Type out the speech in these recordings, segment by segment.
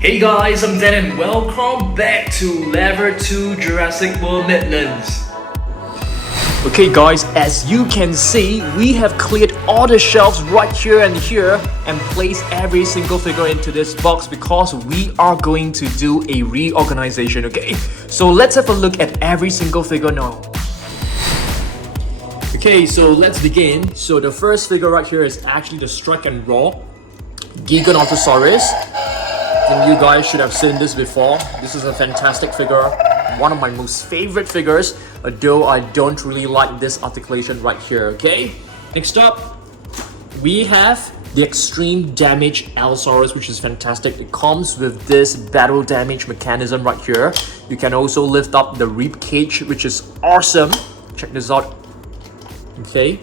Hey guys, I'm Dan and welcome back to Level 2 Jurassic World Midlands. Okay guys, as you can see, we have cleared all the shelves right here and here and placed every single figure into this box because we are going to do a reorganization, okay? So let's have a look at every single figure now. Okay, so let's begin. So the first figure right here is actually the Strike and Raw Giganotosaurus. And you guys should have seen this before. This is a fantastic figure, one of my most favorite figures, although I don't really like this articulation right here, okay? Next up, we have the Extreme Damage Allosaurus, which is fantastic. It comes with this battle damage mechanism right here. You can also lift up the rib cage, which is awesome. Check this out. Okay,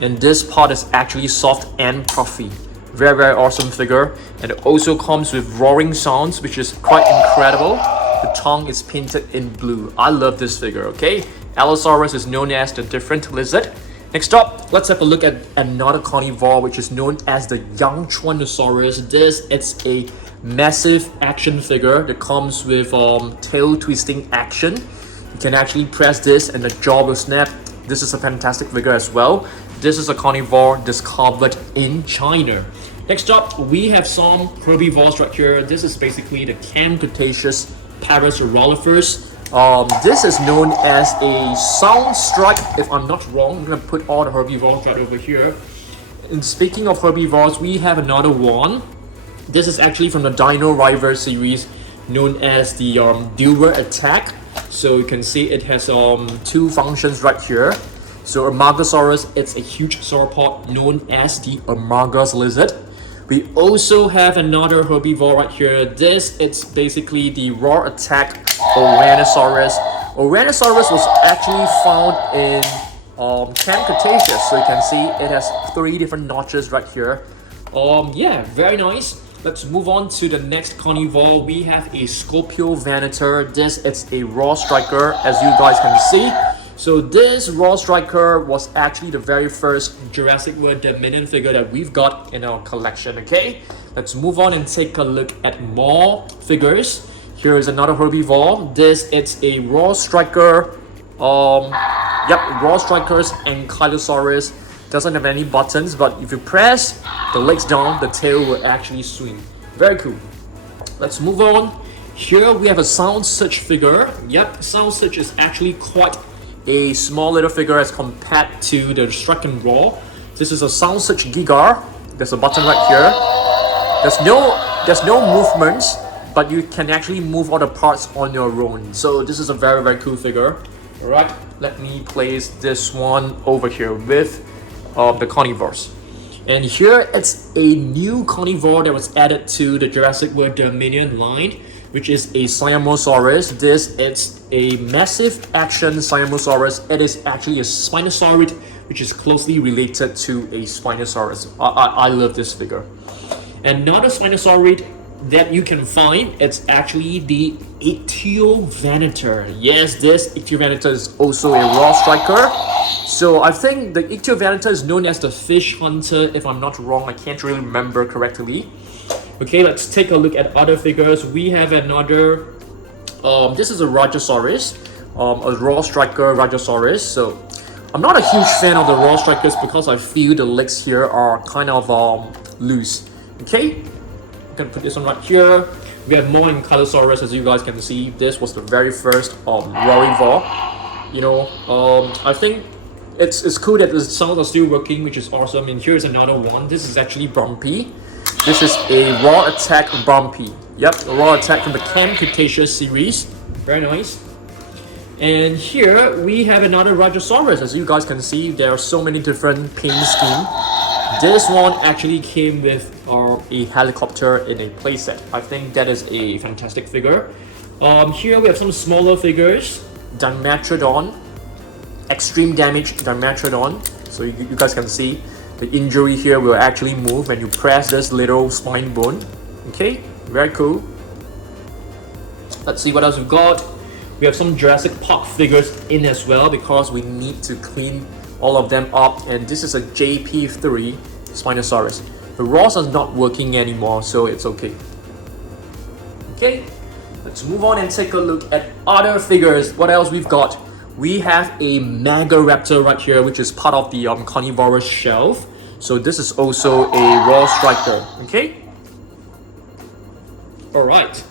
and this part is actually soft and puffy. Very awesome figure, and it also comes with roaring sounds, which is quite incredible. The tongue is painted in blue. I love this figure, okay? Allosaurus is known as the different lizard. Next up, let's have a look at another carnivore, which is known as the young Tyrannosaurus. It's a massive action figure that comes with tail twisting action. You can actually press this and the jaw will snap. This is a fantastic figure as well. This is a carnivore discovered in China. Next up, we have some herbivores right here. This is basically the Cretaceous Parasaurolophus. This is known as a sound strike, if I'm not wrong. I'm gonna put all the herbivores right over here. And speaking of herbivores, we have another one. This is actually from the Dino Rival series, known as the Dual Attack. So you can see it has two functions right here. So Ampelosaurus, it's a huge sauropod known as the Amargus lizard. We also have another herbivore right here. It's basically the raw attack Tyrannosaurus. Tyrannosaurus was actually found in Camp Cretaceous. So you can see it has 3 different notches right here. Yeah, very nice. Let's move on to the next carnivore. We have a Scorpiovanator. It's a raw striker, as you guys can see. So this raw striker was actually the very first Jurassic World Dominion figure that we've got in our collection, okay? Let's move on and take a look at more figures. Here is another herbivore. It's a raw striker. Raw strikers Ankylosaurus. Doesn't have any buttons, but if you press the legs down, the tail will actually swing. Very cool. Let's move on. Here we have a Sound Search figure. Yep, Sound Search is actually quite a small little figure as compared to the Strike and Raw. This is a Sound Search Gigar. There's a button right here. There's no movements, but you can actually move all the parts on your own. So this is a very cool figure. Alright, let me place this one over here with the carnivores. And here it's a new carnivore that was added to the Jurassic World Dominion line, which is a Spinosaurus. It's a massive action Spinosaurus. It is actually a Spinosaurid, which is closely related to a Spinosaurus. I love this figure. Another Spinosaurid that you can find, it's actually the Ichthyovenator. Yes, this Ichthyovenator is also a raw striker. So I think the Ichthyovenator is known as the fish hunter, if I'm not wrong. I can't really remember correctly. Okay, let's take a look at other figures. We have another, this is a Rajasaurus, a raw striker Rajasaurus. So I'm not a huge fan of the raw strikers because I feel the legs here are kind of loose. Okay, I'm gonna put this one right here. We have more in Allosaurus, as you guys can see. This was the very first herbivore. You know, I think it's cool that the sounds are still working, which is awesome. And here's another one. This is actually Bumpy. This is a raw attack Bumpy. Yep, a raw attack from the Camp Cretaceous series. Very nice. And here we have another Rajasaurus. As you guys can see, there are so many different paint schemes. This one actually came with a helicopter in a playset. I think that is a fantastic figure. Here we have some smaller figures. Dimetrodon, Extreme Damage Dimetrodon. So you guys can see the injury here will actually move when you press this little spine bone. Okay, very cool. Let's see what else we've got. We have some Jurassic Park figures in as well because we need to clean all of them up. And this is a JP3 Spinosaurus. The raws are not working anymore, so it's okay. Okay, let's move on and take a look at other figures. What else we've got? We have a Megaraptor right here, which is part of the carnivorous shelf. So this is also a raw striker. Okay. All right.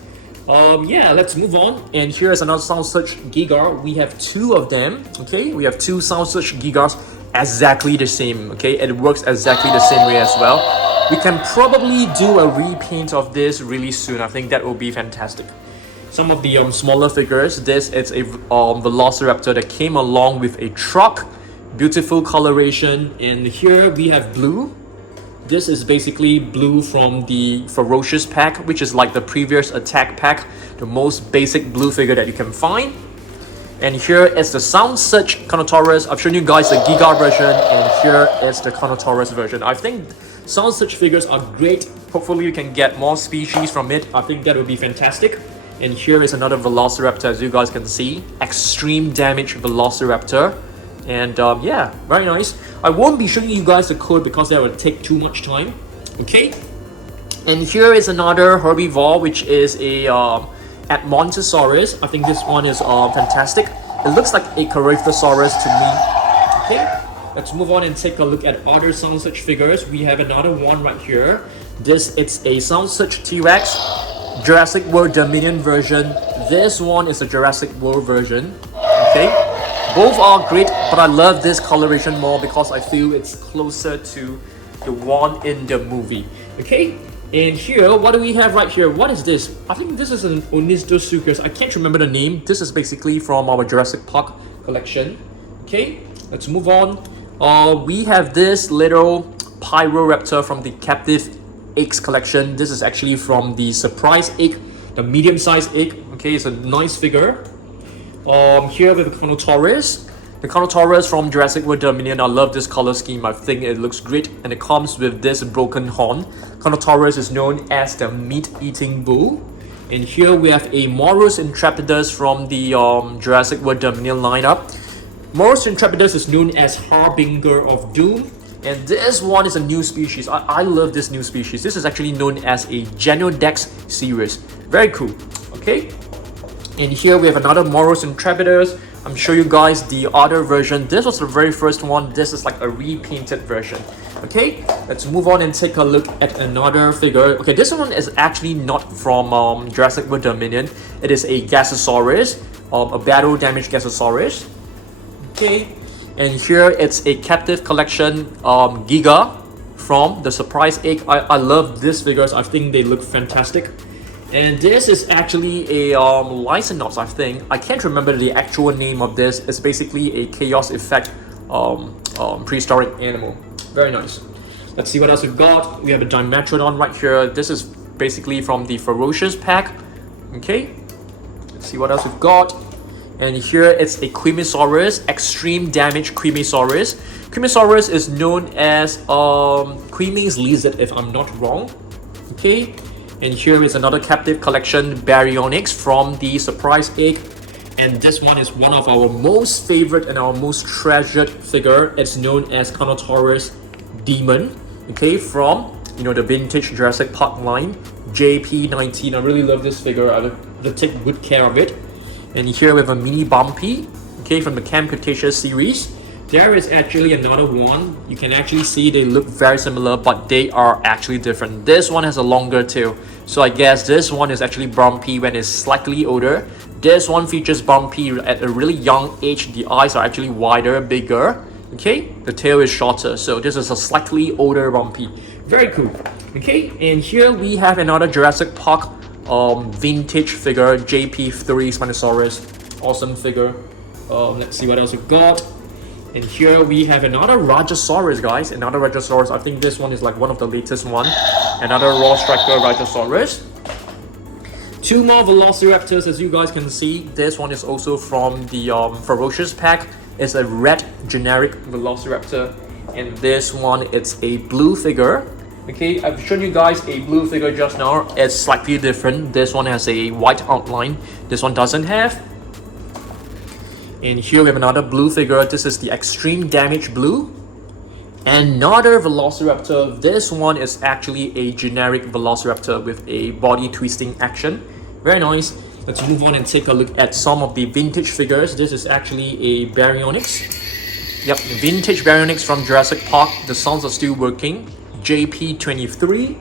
Yeah, let's move on. And here's another Sound Search Giga. We have two of them. Okay, we have two Sound Search Gigas, exactly the same. Okay, it works exactly the same way as well. We can probably do a repaint of this really soon. I think that will be fantastic. Some of the smaller figures. This is a Velociraptor that came along with a truck. Beautiful coloration. And here we have blue. This is basically blue from the Ferocious pack, which is like the previous attack pack, the most basic blue figure that you can find. And here is the Sound Search Carnotaurus. I've shown you guys the Giga version, and here is the Carnotaurus version. I think Sound Search figures are great. Hopefully you can get more species from it. I think that would be fantastic. And here is another Velociraptor, as you guys can see. Extreme damage Velociraptor. And yeah, very nice. I won't be showing you guys the code because that would take too much time. Okay. And here is another herbivore, which is a Ampelosaurus. I think this one is fantastic. It looks like a Creaceous to me. Okay. Let's move on and take a look at other Sound Search figures. We have another one right here. This is a Sound Search T-Rex. Jurassic World Dominion version. This one is a Jurassic World version. Okay, both are great, but I love this coloration more because I feel it's closer to the one in the movie. Okay, and here, what do we have right here? What is this? I think this is an Onistosuchus. I can't remember the name. This is basically from our Jurassic Park collection. Okay, let's move on. We have this little Pyroraptor from the Captive Eggs collection. This is actually from the Surprise Egg, the medium-sized egg. Okay, it's a nice figure. Here with the Carnotaurus. The Carnotaurus from Jurassic World Dominion. I love this color scheme. I think it looks great, and it comes with this broken horn. Carnotaurus is known as the meat-eating bull. And here we have a Morus Intrepidus from the Jurassic World Dominion lineup. Morus Intrepidus is known as Harbinger of Doom. And this one is a new species. I love this new species. This is actually known as a Genodex series. Very cool. Okay. And here we have another Morus Intrepidus. I'm showing you guys the other version. This was the very first one. This is like a repainted version. Okay. Let's move on and take a look at another figure. Okay, this one is actually not from Jurassic World Dominion. It is a Gasosaurus, a battle damaged Gasosaurus. Okay. And here it's a Captive Collection Giga from the Surprise Egg. I love these figures. I think they look fantastic. And this is actually a Lycanops, I think. I can't remember the actual name of this. It's basically a Chaos Effect prehistoric animal. Very nice. Let's see what else we've got. We have a Dimetrodon right here. This is basically from the Ferocious pack. Okay. Let's see what else we've got. And here it's a Quimisaurus, extreme damage Quimisaurus. Quimisaurus is known as Quiming's lizard, if I'm not wrong. Okay, and here is another Captive Collection Baryonyx from the Surprise Egg. And this one is one of our most favorite and our most treasured figure. It's known as Carnotaurus Demon. Okay, from the vintage Jurassic Park line, JP19. I really love this figure. I have to take good care of it. And here we have a mini Bumpy, okay, from the Cretaceous series. There is actually another one. You can actually see they look very similar, but they are actually different. This one has a longer tail. So I guess this one is actually Bumpy when it's slightly older. This one features Bumpy at a really young age. The eyes are actually wider, bigger. Okay, the tail is shorter. So this is a slightly older Bumpy. Very cool. Okay, and here we have another Jurassic Park vintage figure, JP3 Spinosaurus. Awesome figure. Let's see what else we've got. And here we have another Rajasaurus, guys. Another Rajasaurus. I think this one is like one of the latest one. Another raw striker Rajasaurus. Two more Velociraptors, as you guys can see. This one is also from the Ferocious pack. It's a red generic Velociraptor. And this one, it's a blue figure. Okay, I've shown you guys a blue figure just now. It's slightly different. This one has a white outline. This one doesn't have. And here we have another blue figure. This is the Extreme Damage Blue. Another Velociraptor. This one is actually a generic Velociraptor with a body twisting action. Very nice. Let's move on and take a look at some of the vintage figures. This is actually a Baryonyx. Yep, vintage Baryonyx from Jurassic Park. The sounds are still working. JP23.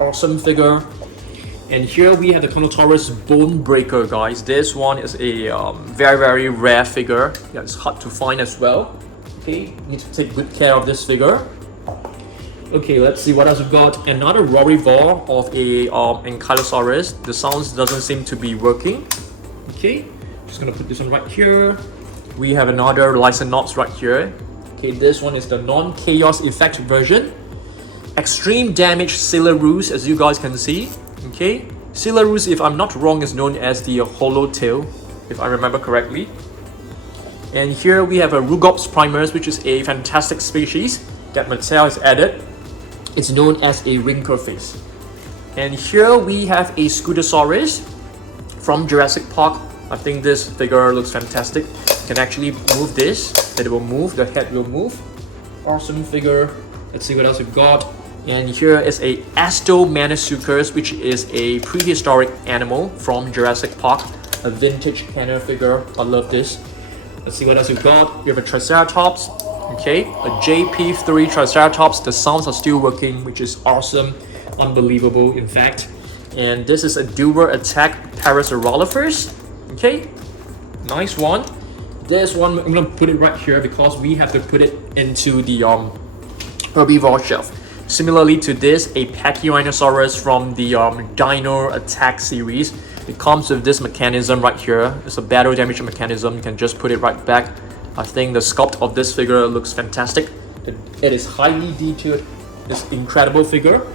Awesome figure. And here we have the Tyrannosaurus Bone Breaker, guys. This one is a very rare figure. Yeah, it's hard to find as well. Okay, need to take good care of this figure. Okay, let's see what else we've got. Another Rorivore of a Ampelosaurus. The sounds doesn't seem to be working. Okay, just gonna put this one right here. We have another Lycanthrops right here. Okay, this one is the non-chaos effect version. Extreme damage Silarus, as you guys can see. Okay, Silarus, if I'm not wrong, is known as the Hollow Tail, if I remember correctly. And here we have a Rugops primus, which is a fantastic species that Mattel has added. It's known as a wrinkle face. And here we have a Scutosaurus from Jurassic Park. I think this figure looks fantastic. You can actually move this, it will move, the head will move. Awesome figure. Let's see what else we've got. And here is a Astomanosuchus, which is a prehistoric animal from Jurassic Park. A vintage Kenner figure. I love this. Let's see what else we've got. We have a Triceratops. Okay, a JP3 Triceratops. The sounds are still working, which is awesome. Unbelievable, in fact. And this is a Duer Attack Parasaurolophus. Okay, nice one. This one, I'm gonna put it right here because we have to put it into the herbivore shelf. Similarly to this, a Pachyrhinosaurus from the Dino Attack series. It comes with this mechanism right here. It's a battle damage mechanism. You can just put it right back. I think the sculpt of this figure looks fantastic. It is highly detailed. It's incredible figure.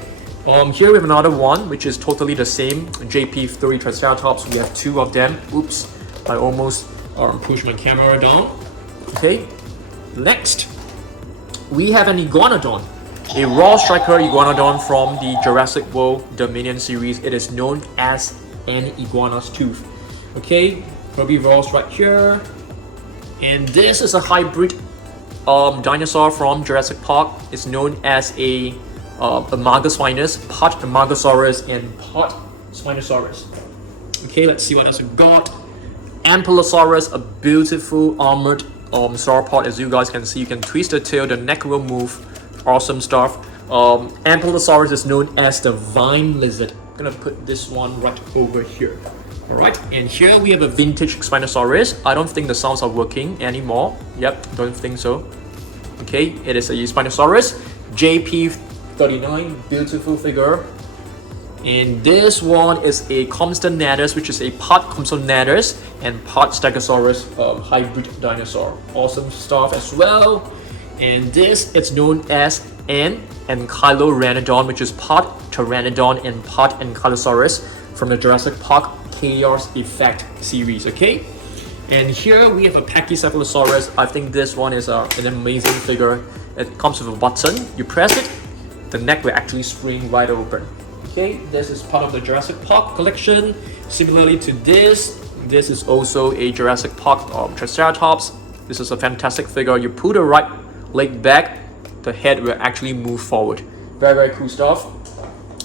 Here we have another one, which is totally the same. JP3 Triceratops. We have two of them. Oops, I almost pushed my camera down. Okay, next we have an Iguanodon. A raw striker Iguanodon from the Jurassic World Dominion series. It is known as an iguana's tooth. Okay, herbivores right here. And this is a hybrid dinosaur from Jurassic Park. It's known as a Amargaspinus, part Amargasaurus and part Spinosaurus. Okay, let's see what else we've got. Ampelosaurus, a beautiful armored sauropod. As you guys can see, you can twist the tail, the neck will move. Awesome stuff. Ampelosaurus is known as the vine lizard. I'm gonna put this one right over here. Alright, and here we have a vintage Spinosaurus. I don't think the sounds are working anymore. Yep, don't think so. Okay, it is a Spinosaurus. JP39, beautiful figure. And this one is a Compsognathus, which is a part Compsognathus and part Stegosaurus hybrid dinosaur. Awesome stuff as well. And this, it's known as an Ankylorhinodon, which is part Pteranodon and part Ankylosaurus from the Jurassic Park Chaos Effect series, okay? And here we have a Pachycephalosaurus. I think this one is an amazing figure. It comes with a button. You press it, the neck will actually spring right open. Okay, this is part of the Jurassic Park collection. Similarly to this is also a Jurassic Park Triceratops. This is a fantastic figure. You pull the right leg back, the head will actually move forward. Very cool stuff.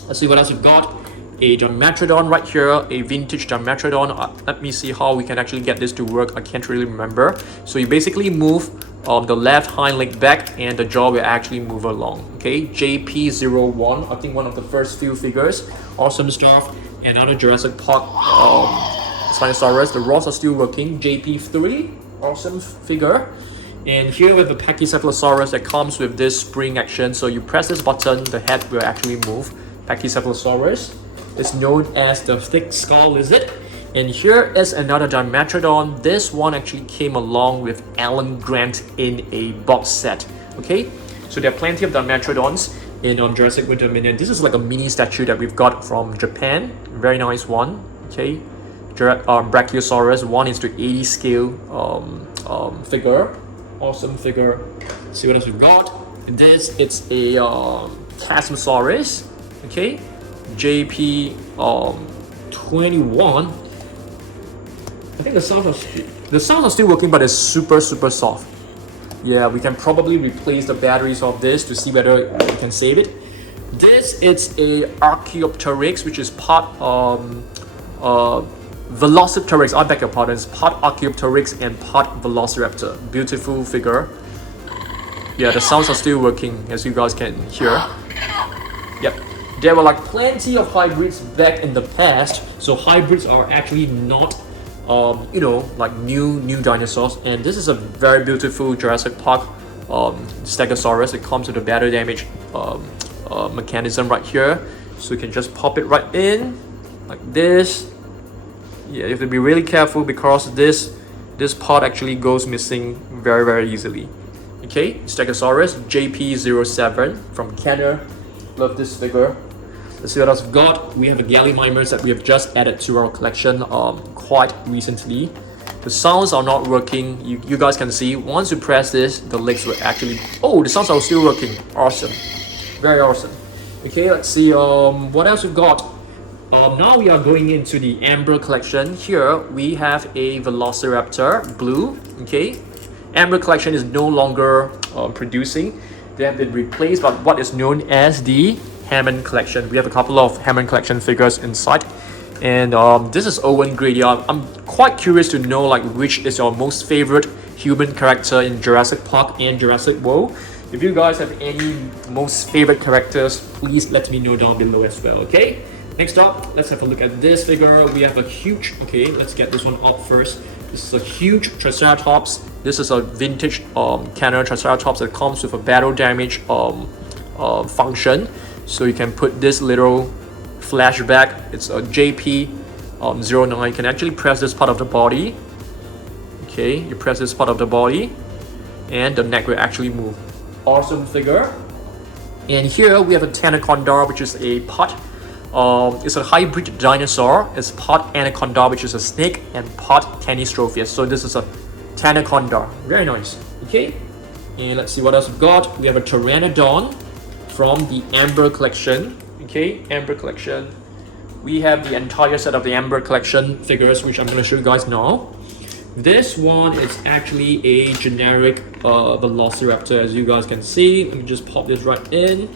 Let's see what else we've got. A Dimetrodon right here, a vintage Dimetrodon. Let me see how we can actually get this to work. I can't really remember. So you basically move the left hind leg back and the jaw will actually move along. Okay, JP01, I think one of the first few figures. Awesome stuff. Another Jurassic Park Spinosaurus. The rods are still working. JP3, awesome figure. And here we have a Pachycephalosaurus that comes with this spring action. So you press this button, the head will actually move. Pachycephalosaurus is known as the thick skull lizard. And here is another Dimetrodon. This one actually came along with Alan Grant in a box set. Okay, so there are plenty of Dimetrodons in Jurassic World Dominion. This is like a mini statue that we've got from Japan. Very nice one. Okay, Brachiosaurus 1:80 scale figure. Awesome figure. Let's see what else we've got. This, it's a Chasmosaurus. Okay, JP 21. I think the sounds are still working, but it's super soft. Yeah, we can probably replace the batteries of this to see whether we can save it. This, it's a Archaeopteryx, which is part Velociraptor, I beg your pardon, it's part Archaeopteryx and part Velociraptor. Beautiful figure. Yeah, the sounds are still working, as you guys can hear. Yep. There were like plenty of hybrids back in the past, so hybrids are actually not, you know, like new dinosaurs. And this is a very beautiful Jurassic Park Stegosaurus. It comes with a battle damage mechanism right here, so you can just pop it right in like this. Yeah, you have to be really careful because this part actually goes missing very easily. Okay, Stegosaurus JP07 from Canada. Love this figure. Let's see what else we've got. We have a Gallimimus that we have just added to our collection quite recently. The sounds are not working. You guys can see once you press this, the legs will actually. Oh, the sounds are still working. Awesome, very awesome. Okay, let's see what else we've got. Now we are going into the Amber collection. Here we have a Velociraptor blue. Okay, Amber collection is no longer producing. They have been replaced by what is known as the Hammond collection. We have a couple of Hammond collection figures inside, and this is Owen Grady. I'm quite curious to know like which is your most favorite human character in Jurassic Park and Jurassic World. If you guys have any most favorite characters, please let me know down below as well. Okay, next up, let's have a look at this figure. We have a huge, okay, let's get this one up first. This is a huge Triceratops. This is a vintage Canada Triceratops that comes with a battle damage function. So you can put this little flashback. It's a JP09. You can actually press this part of the body. Okay, you press this part of the body, and the neck will actually move. Awesome figure. And here we have a Tanaconda, which is a part. It's a hybrid dinosaur. It's part Anaconda, which is a snake, and part Tanystropheus. So this is a Tanaconda. Very nice. Okay, and let's see what else we've got. We have a Pteranodon from the Amber collection. Okay, Amber collection. We have the entire set of the Amber collection figures, which I'm going to show you guys now. This one is actually a generic Velociraptor, as you guys can see. Let me just pop this right in.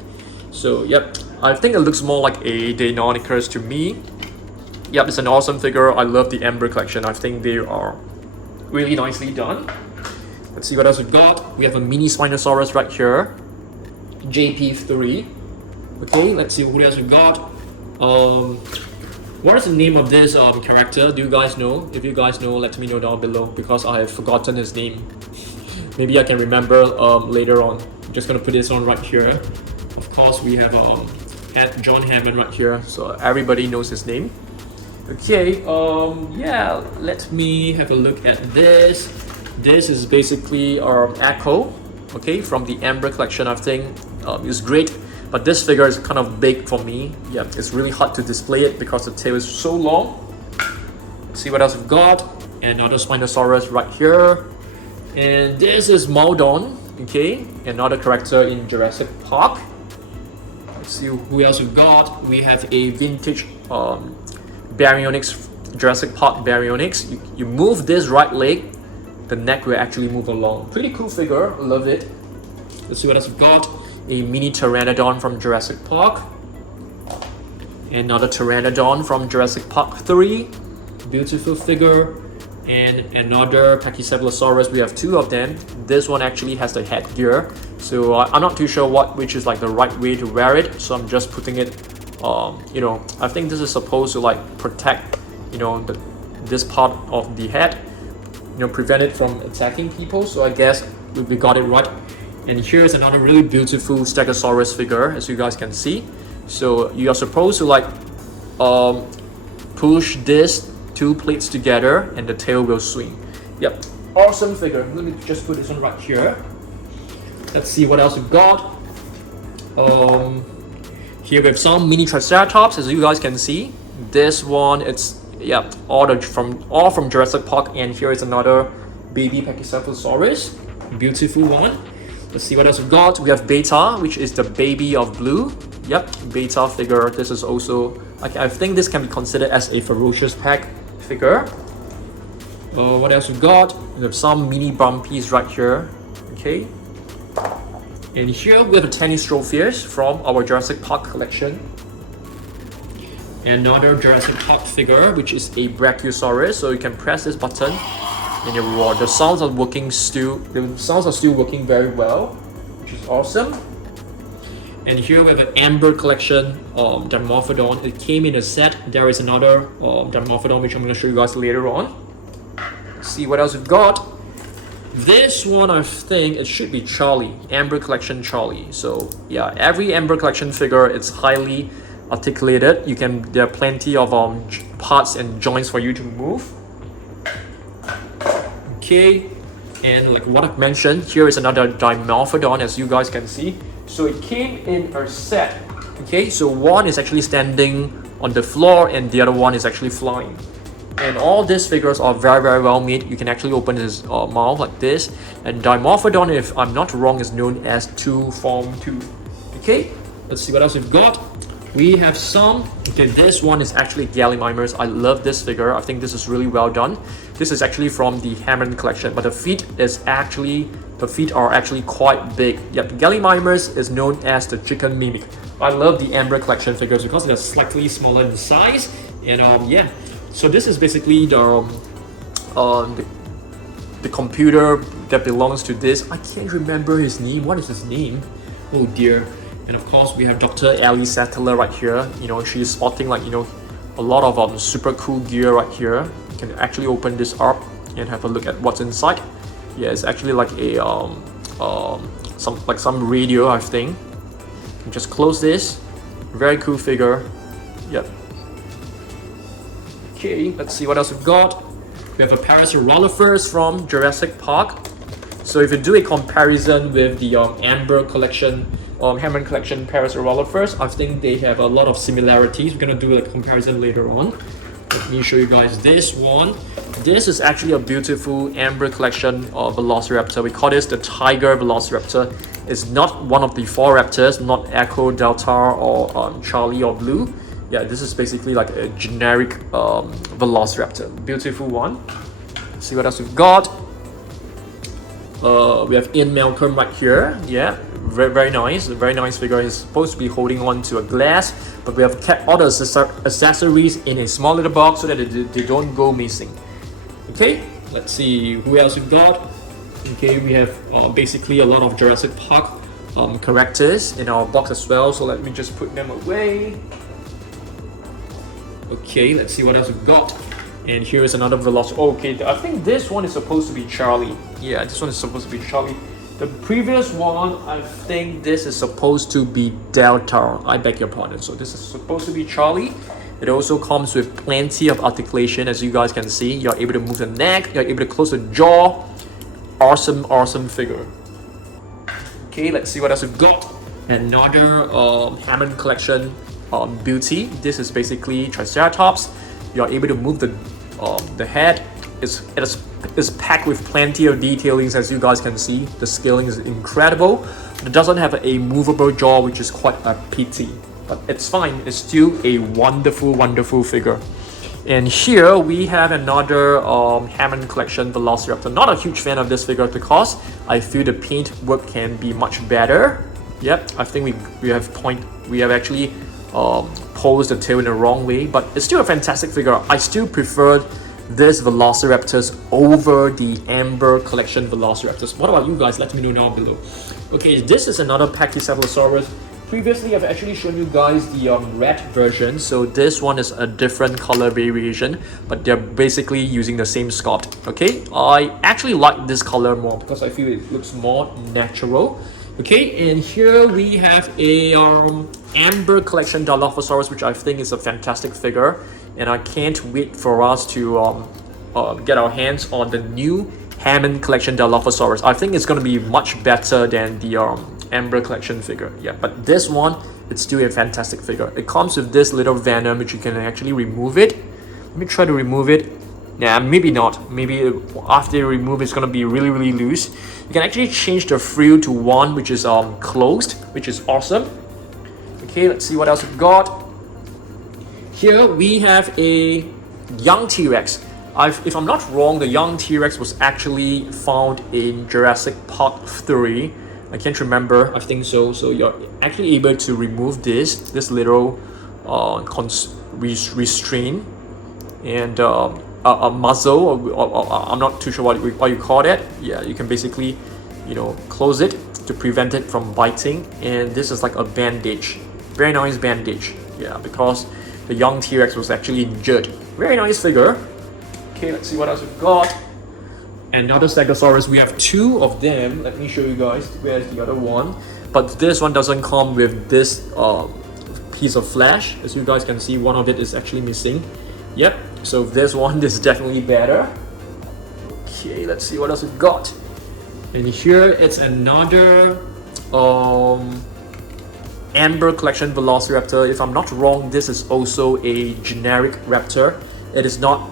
So, yep, I think it looks more like a Deinonychus to me. Yep, it's an awesome figure. I love the Amber collection. I think they are really nicely done. Let's see what else we've got. We have a mini Spinosaurus right here. JP3. Okay, let's see what else we got. What is the name of this character? Do you guys know? If you guys know, let me know down below because I have forgotten his name. Maybe I can remember later on. I'm just gonna put this on right here. Of course, we have John Hammond right here, so everybody knows his name. Okay, yeah, let me have a look at this. This is basically Echo. Okay, from the Amber collection. I think is great, but this figure is kind of big for me. Yeah, it's really hard to display it because the tail is so long. Let's see what else we've got. Another Spinosaurus right here, and this is Maldon. Okay, another character in Jurassic Park. Let's see who else we've got. We have a vintage Baryonyx, Jurassic Park Baryonyx. You move this right leg, the neck will actually move along. Pretty cool figure, love it. Let's see what else we've got. A mini Pteranodon from Jurassic Park. Another Pteranodon from Jurassic Park 3. Beautiful figure. And another Pachycephalosaurus. We have two of them. This one actually has the headgear. So I'm not too sure which is like the right way to wear it. So I'm just putting it, you know, I think this is supposed to like protect, you know, this part of the head. You know, prevent it from attacking people. So I guess we got it right. And here's another really beautiful Stegosaurus figure, as you guys can see. So you are supposed to like push this two plates together, and the tail will swing. Yep, awesome figure. Let me just put this one right here. Let's see what else we've got. Here we have some mini Triceratops, as you guys can see. This one, it's yeah, all from Jurassic Park, and here is another baby Pachycephalosaurus, beautiful one. Let's see what else we've got. We have Beta, which is the baby of Blue. Yep, Beta figure. This is also, okay, I think this can be considered as a Ferocious Pack figure. What else we've got? We have some mini Bumpies right here. Okay. And here we have a Tanystropheus from our Jurassic Park collection. Another Jurassic Park figure, which is a Brachiosaurus. So you can press this button and it will roar. The sounds are still working very well, which is awesome. And here we have an Amber collection Dimorphodon. It came in a set. There is another Dimorphodon, which I'm going to show you guys later on. Let's see what else we've got. This one, I think it should be Charlie, Amber collection Charlie. So yeah, every Amber collection figure, it's highly articulated. There are plenty of parts and joints for you to move. Okay, and like what I've mentioned, here is another Dimorphodon, as you guys can see. So it came in a set. Okay, so one is actually standing on the floor and the other one is actually flying. And all these figures are very, very well made. You can actually open his mouth like this. And Dimorphodon, if I'm not wrong, is known as two-form tooth. Okay, let's see what else we've got. We have some. Okay, this one is actually Gallimimus. I love this figure. I think this is really well done. This is actually from the Hammond collection, but the feet are actually quite big. Yep, Gallimimus is known as the chicken mimic. I love the Amber collection figures because they're slightly smaller in size. And yeah, so this is basically the computer that belongs to this. I can't remember his name. What is his name? Oh dear. And of course, we have Dr. Ellie Sattler right here. You know, she's sporting like, you know, a lot of super cool gear right here. You can actually open this up and have a look at what's inside. Yeah, it's actually like a some radio, I think. You just close this. Very cool figure. Yep. Okay, let's see what else we've got. We have a Parasaurolophus from Jurassic Park. So if you do a comparison with the Amber collection, Hammond collection Parasaurolophus, I think they have a lot of similarities. We're gonna do a comparison later on. Let me show you guys this one. This is actually a beautiful Amber collection Velociraptor. We call this the Tiger Velociraptor. It's not one of the four raptors, not Echo, Delta, or Charlie or Blue. Yeah, this is basically like a generic Velociraptor. Beautiful one. Let's see what else we've got. We have Ian Malcolm right here. Yeah, very, very nice. A very nice figure. He's supposed to be holding on to a glass, but we have kept all the accessories in a small little box so that they don't go missing. Okay, let's see who else we've got. Okay, we have basically a lot of Jurassic Park characters in our box as well. So let me just put them away. Okay, let's see what else we've got. And here is another Velociraptor. Okay, I think this one is supposed to be Charlie. Yeah, this one is supposed to be Charlie. The previous one, I think this is supposed to be Delta. I beg your pardon. So this is supposed to be Charlie. It also comes with plenty of articulation, as you guys can see. You're able to move the neck. You're able to close the jaw. Awesome, awesome figure. Okay, let's see what else we've got. Another Hammond collection beauty. This is basically Triceratops. You're able to move the head. It's packed with plenty of detailings, as you guys can see. The scaling is incredible. It doesn't have a movable jaw, which is quite a pity, but it's fine. It's still a wonderful, wonderful figure. And here we have another Hammond collection Velociraptor. Not a huge fan of this figure because I feel the paint work can be much better. Yep, I think we have actually posed the tail in the wrong way, but it's still a fantastic figure. I still prefer this Velociraptors over the Amber collection Velociraptors. What about you guys? Let me know down below. Okay, this is another Pachycephalosaurus. Previously, I've actually shown you guys the red version. So this one is a different color variation, but they're basically using the same sculpt. Okay, I actually like this color more because I feel it looks more natural. Okay, and here we have a Amber collection Dilophosaurus, which I think is a fantastic figure, and I can't wait for us to get our hands on the new Hammond collection Dilophosaurus. I think it's going to be much better than the Amber collection figure. Yeah, but this one, it's still a fantastic figure. It comes with this little venom, which you can actually remove it. Let me try to remove it. Nah, maybe not. Maybe after you remove it, it's gonna be really, really loose. You can actually change the frill to one which is closed, which is awesome. Okay, let's see what else we've got. Here we have a young T-Rex. If I'm not wrong, the young T-Rex was actually found in Jurassic Park 3. I can't remember. I think so. So you're actually able to remove this little restraint and a muzzle, or I'm not too sure what you call it. Yeah, you can basically, you know, close it to prevent it from biting. And this is like a bandage, very nice bandage. Yeah, because the young T-Rex was actually injured. Very nice figure. Okay, let's see what else we've got. Another Stegosaurus. We have two of them. Let me show you guys. Where's the other one? But this one doesn't come with this piece of flesh. As you guys can see, one of it is actually missing. Yep, so this one is definitely better. Okay, let's see what else we've got. And here it's another Amber Collection Velociraptor. If I'm not wrong, this is also a generic raptor. It is not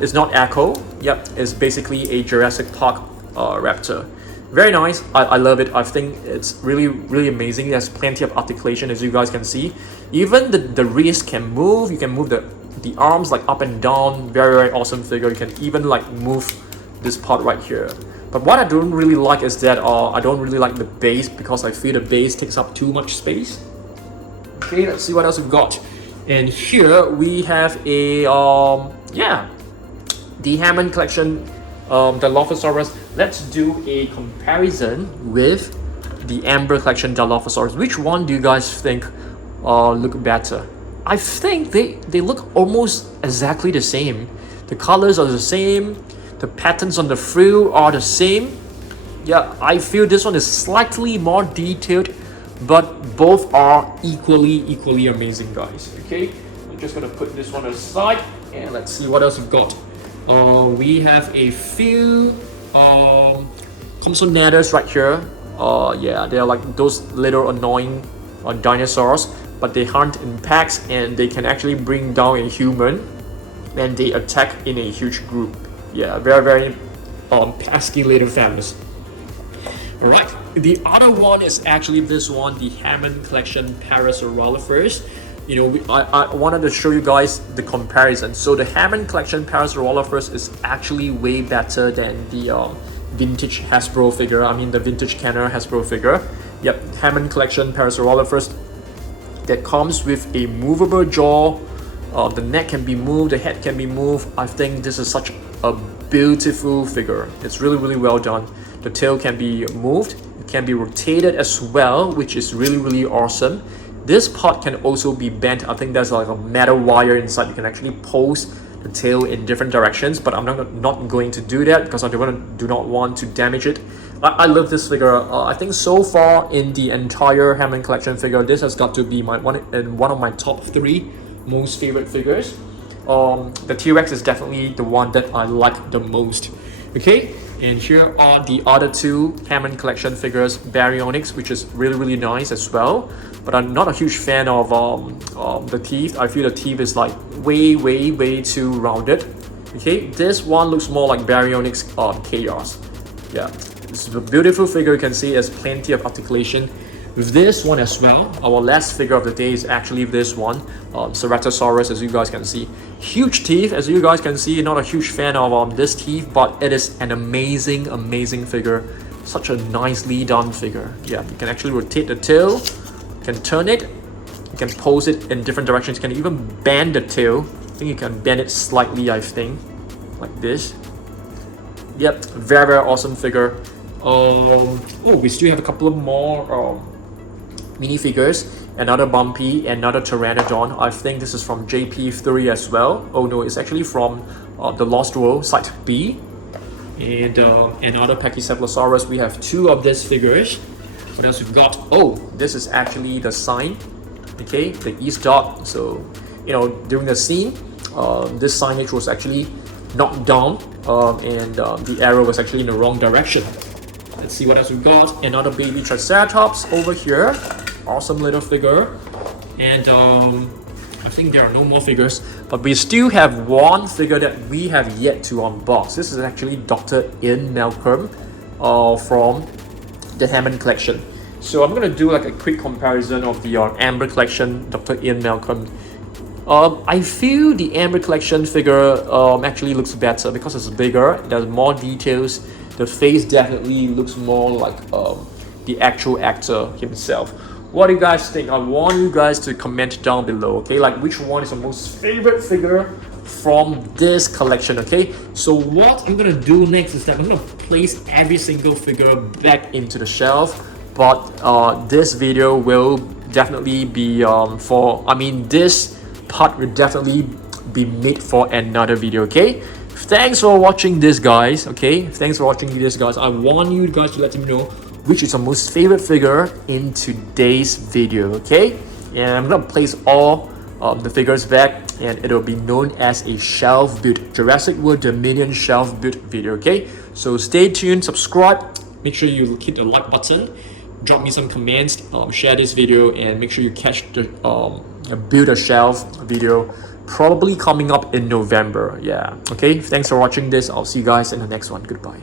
it's not Echo. Yep, it's basically a Jurassic Park raptor. Very nice. I love it. I think it's really amazing. There's plenty of articulation, as you guys can see. Even the wrist can move. You can move the arms like up and down. Very awesome figure. You can even like move this part right here. But what I don't really like is that I don't really like the base, because I feel the base takes up too much space. Okay, let's see what else we've got. And here we have a the Hammond Collection, the Dilophosaurus. Let's do a comparison with the Amber Collection Dilophosaurus. Which one do you guys think look better? I think they look almost exactly the same. The colors are the same. The patterns on the frill are the same. Yeah, I feel this one is slightly more detailed, but both are equally amazing, guys. Okay, I'm just gonna put this one aside and let's see what else we've got. We have a few Compsognathus right here. Yeah, they're like those little annoying dinosaurs, but they hunt in packs and they can actually bring down a human, and they attack in a huge group. Yeah, very pesky little families. Alright, the other one is actually this one, the Hammond Collection Parasaurolophus. You know, I wanted to show you guys the comparison. So the Hammond Collection Parasaurolophus is actually way better than the vintage Hasbro figure. I mean the vintage Kenner Hasbro figure. Yep, Hammond Collection Parasaurolophus that comes with a movable jaw. The neck can be moved, the head can be moved. I think this is such a beautiful figure. It's really well done. The tail can be moved, it can be rotated as well, which is really awesome. This part can also be bent. I think there's like a metal wire inside. You can actually pose the tail in different directions, but I'm not going to do that because I do not want to damage it. I love this figure. I think so far in the entire Hammond Collection figure, this has got to be one of my top 3 most favorite figures. The T-Rex is definitely the one that I like the most. Okay, and here are the other 2 Hammond Collection figures, Baryonyx, which is really nice as well. But I'm not a huge fan of the teeth. I feel the teeth is like way too rounded. Okay, this one looks more like Baryonyx Chaos. Yeah, this is a beautiful figure. You can see there's plenty of articulation. With this one as well, our last figure of the day is actually this one, Ceratosaurus, as you guys can see. Huge teeth, as you guys can see. Not a huge fan of this teeth, but it is an amazing figure. Such a nicely done figure. Yeah, you can actually rotate the tail, you can turn it, you can pose it in different directions. You can even bend the tail. I think you can bend it slightly, I think, like this. Yep, very awesome figure. Oh, we still have a couple of more minifigures. Another Bumpy, another Pteranodon. I think this is from JP3 as well. Oh no, it's actually from the Lost World Site B. And another Pachycephalosaurus. We have 2 of these figures. What else we've got? Oh, this is actually the sign. Okay, the East Dog. So, you know, during the scene, this signage was actually knocked down, and the arrow was actually in the wrong direction. Let's see what else we've got. Another baby Triceratops over here. Awesome little figure. And I think there are no more figures, but we still have one figure that we have yet to unbox. This is actually Dr. Ian Malcolm from the Hammond Collection. So I'm gonna do like a quick comparison of the Amber Collection Dr. Ian Malcolm. I feel the Amber Collection figure actually looks better because it's bigger, there's more details. The face definitely looks more like the actual actor himself. What do you guys think? I want you guys to comment down below, okay? Like which one is your most favorite figure from this collection, okay? So what I'm gonna do next is that I'm gonna place every single figure back into the shelf, but this video will definitely be this part will definitely be made for another video, okay? Thanks for watching this, guys, okay? Thanks for watching this, guys. I want you guys to let me know which is your most favorite figure in today's video, okay? And I'm gonna place all the figures back, and it'll be known as a shelf build, Jurassic World Dominion shelf build video, okay? So stay tuned, subscribe, make sure you hit the like button, drop me some comments, share this video, and make sure you catch the build a shelf video probably coming up in November. Yeah, okay? Thanks for watching this. I'll see you guys in the next one. Goodbye.